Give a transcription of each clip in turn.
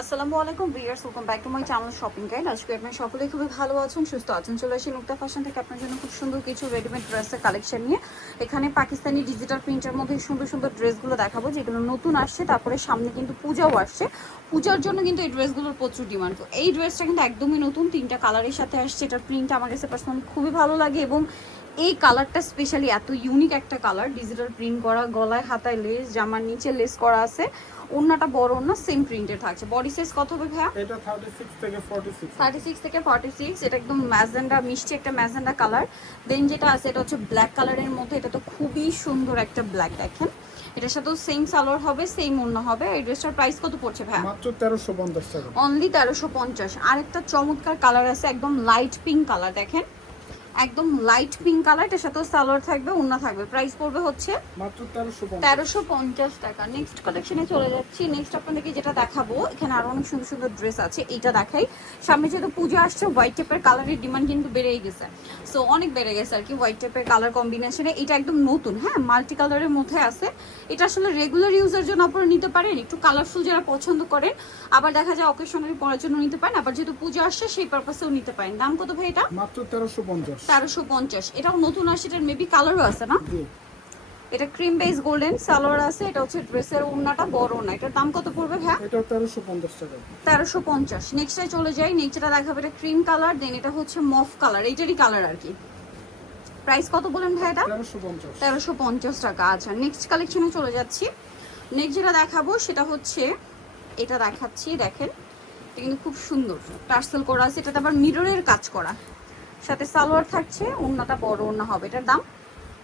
আসসালামু আলাইকুম viewers welcome back to my channel shopping guide আজকে আপনার সকলে খুবই ভালো আছেন, সুস্থ আছেন। চলে আসি নুক্তা ফ্যাশন থেকে। আপনার জন্য খুব সুন্দর কিছু রেডিমেড ড্রেসের কালেকশন নিয়ে। এখানে পাকিস্তানি ডিজিটাল প্রিন্টের মধ্যে সুন্দর সুন্দর ড্রেসগুলো দেখাবো, যেগুলো নতুন আসছে। তারপরে সামনে কিন্তু পূজাও আসছে। পূজার জন্য কিন্তু এই ড্রেসগুলোর প্রচুর ডিমান্ড তো এই ড্রেসটা কিন্তু একদমই নতুন, তিনটা কালারের সাথে আসছে। এটার প্রিন্ট আমার কাছে পার্সোনালি খুবই ভালো লাগে এবং এই কালারটা স্পেশালি এত ইউনিক একটা কালার ডিজিটাল প্রিন্ট করা, গলায়, হাতায় লেস জামার নিচে লেস করা আছে। ওন্নাটা বড় ওন্না সেম প্রিন্টের থাকছে। বডি সাইজ কত হবে ভাইয়া? এটা 36 থেকে 46 থার্টি সিক্স থেকে ফর্টি সিক্স এটা একদম ম্যাজেন্ডা মিষ্টি একটা ম্যাজেন্ডা কালার দেন যেটা আছে এটা হচ্ছে ব্ল্যাক কালারের মধ্যে এটা তো খুবই সুন্দর একটা ব্ল্যাক দেখেন। এটার সাথেও সেম সালোয়ার হবে সেম অন্য হবে। এই ড্রেসটার প্রাইস কত পড়ছে ভাই মাত্র 1350 টাকা। অনলি তেরোশো পঞ্চাশ। আরেকটা চমৎকার কালার আছে একদম লাইট পিঙ্ক কালার দেখেন। একদম লাইট পিঙ্ক কালার এটার সাথেও সালোয়ার থাকবে অন্য থাকবে। প্রাইস পড়বে হচ্ছে তেরোশো পঞ্চাশ। টাকা। নেক্সট কালেকশনে চলে যাচ্ছি। নেক্সট আপনাদেরকে যেটা দেখাবো এখানে আরও অনেক সুন্দর সুন্দর ড্রেস আছে এইটা দেখাই। সামনে যেহেতু পুজো আসছে হোয়াইট টেপের কালারের ডিমান্ড কিন্তু বেড়েই গেছে। সো অনেক বেড়ে গেছে আর কি হোয়াইট টেপের কালার কম্বিনেশনে এটা একদম নতুন হ্যাঁ? মাল্টি কালারের মধ্যে আছে। এটা আসলে রেগুলার ইউজের জন্য আপনারা নিতে পারেন একটু কালারফুল যারা পছন্দ করেন। আবার দেখা যায় অকেশনারি পরার জন্য নিতে পারেন আবার যেহেতু পুজো আসছে সেই পারপাসেও নিতে পারেন। দাম কত ভাই এটা? মাত্র 1350 তেরোশো পঞ্চাশ। এটাও নতুন আসছে এটার মেবি কালারও আছে না? এটা ক্রিম বেস গোল্ডেন সালোয়ার আছে এটা হচ্ছে ড্রেসের ওড়নাটা বড় ওড়না এটার দাম কত পড়বে ভাই এটা 1350 টাকা। তেরোশো পঞ্চাশ। নেক্সটে চলে যাই নেক্সটটা দেখাবে এটা ক্রিম কালার দেন এটা হচ্ছে মফ কালার এইটারই কালার আর কি। প্রাইস কত বলেন ভাই এটা? 1350 তেরোশো পঞ্চাশ টাকা আচ্ছা। নেক্সট কালেকশনে চলে যাচ্ছি। নেক্সট যেটা দেখাবো সেটা হচ্ছে এটা দেখাচ্ছি দেখেন। এটা কিন্তু খুব সুন্দর। টার্সেল করা আছে এটাতে আবার মিররের কাজ করা। সাথে সালোয়ার থাকছে ওড়নাটা বড় ওড়না হবে। এটার দাম?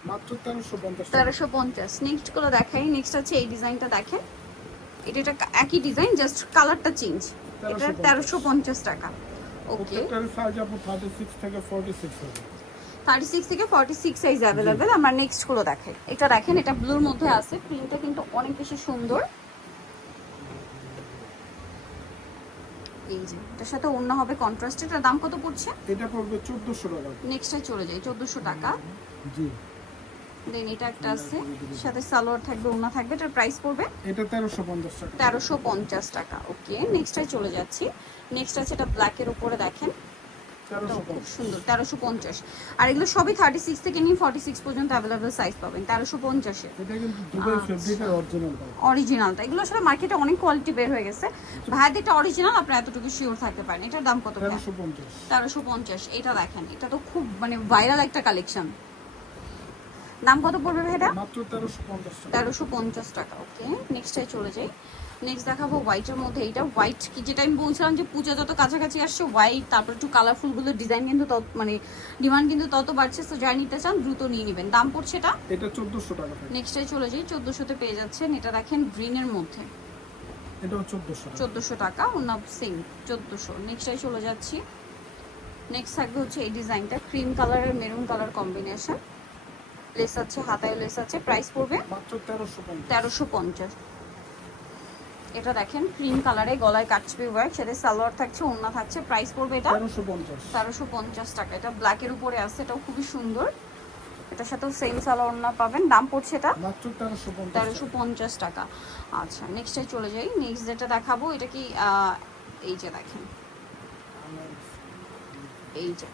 মাত্র 1350 টাকা। তেরোশো পঞ্চাশ। নেক্সটগুলো দেখাই। নেক্সট হচ্ছে এই ডিজাইনটা দেখেন। এটা এটা একই ডিজাইন জাস্ট কালারটা চেঞ্জ এটা তেরোশো পঞ্চাশ। টাকা। ওকে প্রত্যেকটার সাইজ আপু 36 থেকে 46 হবে। থার্টি সিক্স থেকে ফর্টি সিক্স সাইজ অ্যাভেলেবেল আমরা নেক্সটগুলো দেখাই। এটা দেখেন এটা ব্লুর মধ্যে আছে। প্রিন্টটা কিন্তু অনেক বেশি সুন্দর। এই যে এটার সাথে অন্য হবে কন্ট্রাস্ট এটার দাম কত পড়ছে? এটা পড়বে 1400 টাকা। নেক্সটে চলে যায় চোদ্দোশো টাকা। জি। দেন এটা একটা আছে সাথে সালোয়ার থাকবে ওনা থাকবে এটার প্রাইস পড়বে এটা 1350 টাকা। তেরোশো পঞ্চাশ টাকা। ওকে নেক্সটটাই চলে যাচ্ছি। নেক্সট আছে এটা ব্ল্যাকের উপরে দেখেন। খুব সুন্দর তেরোশো পঞ্চাশ। আর এগুলো সবই থার্টি সিক্স থেকে নিয়ে ফর্টি সিক্স পর্যন্ত অ্যাভেলেবেল সাইজ পাবেন তেরোশো পঞ্চাশে এটা কিন্তু দুবাই ফেব্রিকের অরিজিনাল পাবে অরিজিনালটা এগুলো আসলে মার্কেটে অনেক কোয়ালিটি বের হয়ে গেছে। ভাইদের এটা অরিজিনাল আপনারা এতটুকু শিওর থাকতে পারেন। এটার দাম কত তেরোশো পঞ্চাশ। এটা দেখেন এটা তো খুব মানে ভাইরাল একটা কালেকশন দাম কত পড়বে ভাই মাত্র 1350 টাকা। তেরোশো পঞ্চাশ টাকা ওকে নেক্সটটাই চলে যাই। নেক্সট দেখাবো হোয়াইটের মধ্যে। এইটা হোয়াইট কি? যেটা আমি বলছিলাম যে পূজা যত কাছাকাছি আসছে হোয়াইট তারপর একটু কালারফুলগুলো ডিজাইন কিন্তু তত মানে ডিমান্ড কিন্তু তত বাড়ছে তো যারা নিতে চান দ্রুত নিয়ে নেবেন। দাম পড়ছে এটা? এটা 1400 টাকা থাকে নেক্সটটাই চলে যাই চোদ্দোশোতে পেয়ে যাচ্ছেন। এটা দেখেন গ্রিনের মধ্যে। এটাও 1400 টাকা। চোদ্দোশো টাকা অন্য সেম চোদ্দোশো। নেক্সটটাই চলে যাচ্ছি। নেক্সট থাকবে হচ্ছে এই ডিজাইনটা ক্রিম কালারের মেরুন কালার কম্বিনেশন লেস আছে হাতায় লেস আছে প্রাইস পড়বে মাত্র 1350 তেরোশো পঞ্চাশ। এটা দেখেন ক্রিম কালারে গলায় কাটছবি ওয়ার্ক সাথে সালোয়ার থাকছে ওড়না থাকছে প্রাইস পড়বে এটা তেরোশো পঞ্চাশ। টাকা। এটা ব্ল্যাকের উপরে আছে এটাও খুবই সুন্দর। এটার সাথেও সেম সালোয়ার ওড়না পাবেন। দাম পড়ছে এটা তেরোশো পঞ্চাশ টাকা। আচ্ছা নেক্সটে চলে যাই। নেক্সট যেটা দেখাবো এটা কি এই যে দেখেন। এই যে।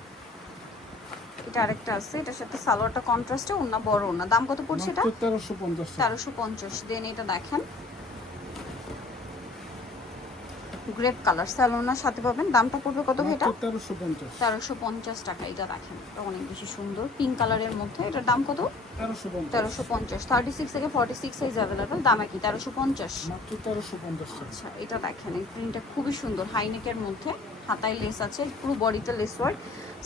এটা আরেকটা আছে এটার সাথে সালোয়ারটা কন্ট্রাস্টে ওড়না বড় ওড়না। দাম কত পড়ছে এটা? 1350 তেরোশো পঞ্চাশ দেন এটা দেখেন গ্রেপ কালার স্যালোনার সাথে পাবেন দামটা পড়বে কত এটা? মাত্র 1350 তেরোশো পঞ্চাশ টাকা এটা দেখেন এটা অনেক বেশি সুন্দর পিঙ্ক কালারের মধ্যে। এটার দাম কত? 1350 তেরোশো পঞ্চাশ থার্টি সিক্স থেকে ফর্টি সিক্স সাইজ অ্যাভেলেবেল দাম একই তেরোশো পঞ্চাশ। 1350 টাকা। আচ্ছা এটা দেখেন এই প্রিন্টটা খুবই সুন্দর হাইনেকের মধ্যে হাতায় লেস আছে পুরো বডিতে লেস ওয়ার্ক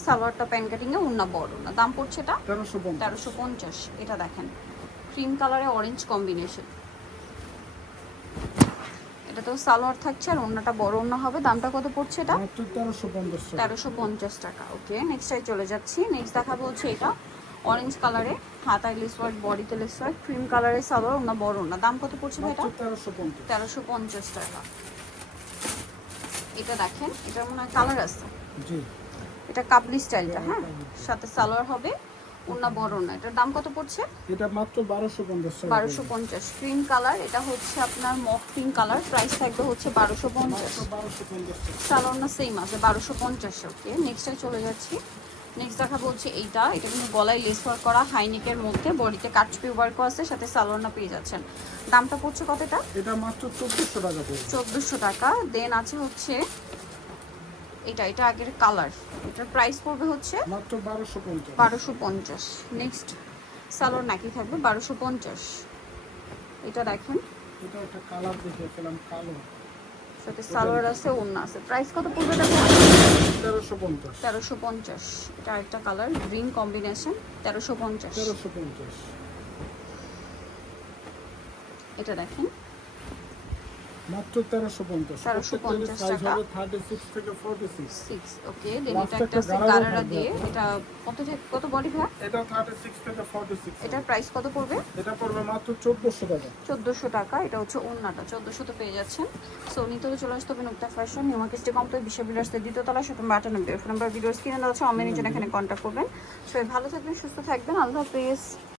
সালোয়ারটা প্যান কাটিংয়ে উন্না বড় না দাম পড়ছে এটা? 1350 তেরোশো পঞ্চাশ এটা দেখেন ক্রিম কালারে অরেঞ্জ কম্বিনেশন এটা তো সালোয়ার থাকছে আর অন্যটা বড় অন্য হবে। দামটা কত পড়ছে এটা? মাত্র 1350 টাকা। তেরোশো পঞ্চাশ টাকা ওকে। নেক্সটটাই চলে যাচ্ছি। নেক্সট দেখাবো হচ্ছে এটা অরেঞ্জ কালারে হাতা লেস ওয়ার্ড বডিতে লেস ওয়ার্ড ক্রিম কালারের সালোয়ার অন্য বড় অন্য দাম কত পড়ছে ভাই এটা মাত্র 1350 তেরোশো পঞ্চাশ টাকা। এটা দেখেন এটার মনে হয় কালার আছে। জি। এটা কাবলি স্টাইলটা হ্যাঁ? সাথে সালোয়ার হবে। ওনা বড় না এটার দাম কত পড়ছে? এটা মাত্র বারোশো পঞ্চাশ টাকা বারোশো পঞ্চাশ। ক্রিম কালার এটা হচ্ছে আপনার মক ক্রিম কালার প্রাইস থাকবে হচ্ছে বারোশো পঞ্চাশ। মাত্র বারোশো পঞ্চাশ টাকা। সেম আছে বারোশো পঞ্চাশ ওকে নেক্সটে চলে যাচ্ছি। নেক্সট দেখা বলছে এইটা এটা কিন্তু গলায় লেস ওয়ার্ক করা হাইনেকের মধ্যে বডিতে কাটচুপি ওয়ার্কও আছে সাথে সালোয়ারনা পেয়ে যাচ্ছেন। দামটা পড়ছে কতটা এটা? মাত্র চব্বিশশো টাকা পড়বে। চোদ্দোশো টাকা। দেন আছে হচ্ছে এটা এটা আগের কালার এটার প্রাইস পড়বে হচ্ছে মাত্র বারোশো পঞ্চাশ। বারোশো পঞ্চাশ। নেক্সট সালোয়ার নাকি থাকবে? বারোশো পঞ্চাশ। এটা দেখেন। এটা একটা কালার দেখে পেলাম কালো। সাথে সালোয়ার আছে ওড়না আছে। প্রাইস কত পড়বে দেখো? তেরোশো পঞ্চাশ। তেরোশো পঞ্চাশ। এটা একটা কালার গ্রিন কম্বিনেশন তেরোশো পঞ্চাশ। তেরোশো পঞ্চাশ। এটা দেখেন। মাত্র তেরোশো পঞ্চাশ। 1350 টাকা। থেকে ওকে দেন এটা একটা একটা আছে গারারা গারারা থাকবে দিয়ে এটা কত কত বডি ভাই? এটা থার্টি সিক্স থেকে ফোর্টি সিক্স প্রাইস কত পড়বে? এটা পড়বে মাত্র চোদ্দোশো টাকা। চোদ্দোশো টাকা এটা হচ্ছে তো পেয়ে যাচ্ছেন। সো নিতে হলে চলে আসতে হবে নুক্তা ফ্যাশন নিউমার্কেট স্টে কমপ্লেক্স বিশ্ব বিলাসের দ্বিতীয় তলা শতম বাটা নম্বর। ফোন নাম্বার ভিডিওস কিনে দেওয়া জন্য এখানে করবেন। সবাই ভালো থাকবেন সুস্থ থাকবেন আল্লাহ হাফেজ।